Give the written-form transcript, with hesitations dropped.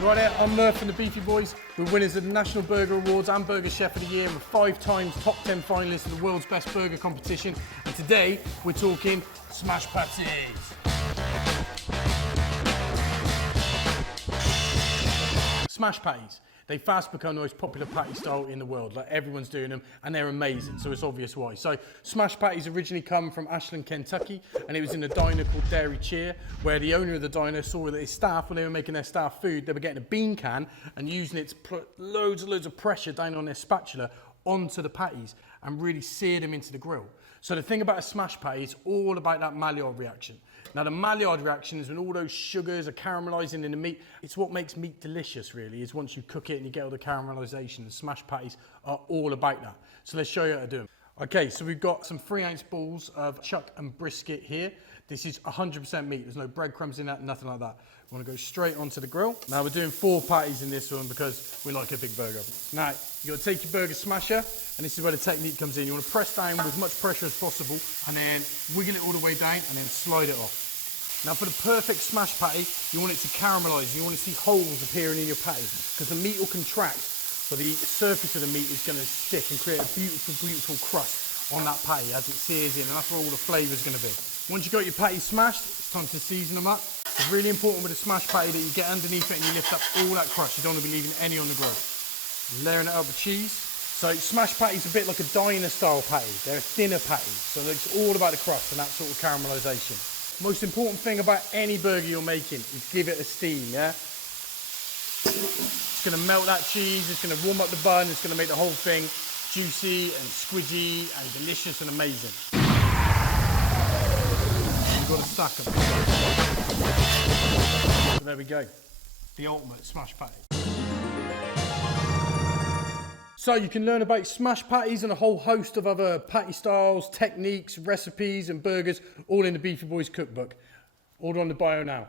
Right there, I'm Murf from the Beefy Boys. We're winners of the National Burger Awards and Burger Chef of the Year, and we're 5 times top 10 finalists of the world's best burger competition. And today, we're talking smash patties. Smash patties. They fast become the most popular patty style in the world. Like, everyone's doing them and they're amazing, so it's obvious why. So smash patties originally come from Ashland, Kentucky, and it was in a diner called Dairy Cheer, where the owner of the diner saw that his staff, when they were making their staff food, they were getting a bean can and using it to put loads and loads of pressure down on their spatula onto the patties and really sear them into the grill. So the thing about a smash patty is all about that Maillard reaction. Now the Maillard reaction is when all those sugars are caramelizing in the meat. It's what makes meat delicious, really, is once you cook it and you get all the caramelization. The smash patties are all about that. So let's show you how to do them. Okay, so we've got some 3-ounce balls of chuck and brisket here. This is 100% meat. There's no breadcrumbs in that, nothing like that. We want to go straight onto the grill. Now we're doing 4 patties in this one because we like a big burger. Now, you got to take your burger smasher, and this is where the technique comes in. You want to press down with as much pressure as possible, and then wiggle it all the way down, and then slide it off. Now for the perfect smash patty, you want it to caramelize. You want to see holes appearing in your patty, because the meat will contract, but the surface of the meat is going to stick and create a beautiful, beautiful crust on that patty as it sears in, and that's where all the flavour is going to be. Once you've got your patties smashed, it's time to season them up. It's really important with a smash patty that you get underneath it and you lift up all that crust. You don't want to be leaving any on the grill. Layering it up with cheese. So smash patty's a bit like a diner style patty. They're a thinner patty, so it's all about the crust and that sort of caramelisation. Most important thing about any burger you're making is give it a steam, yeah? It's going to melt that cheese, it's going to warm up the bun, it's going to make the whole thing juicy and squidgy and delicious and amazing. You've got to stack them. So there we go, the ultimate smash patty. So you can learn about smash patties and a whole host of other patty styles, techniques, recipes and burgers all in the Beefy Boys cookbook. Order on the bio now.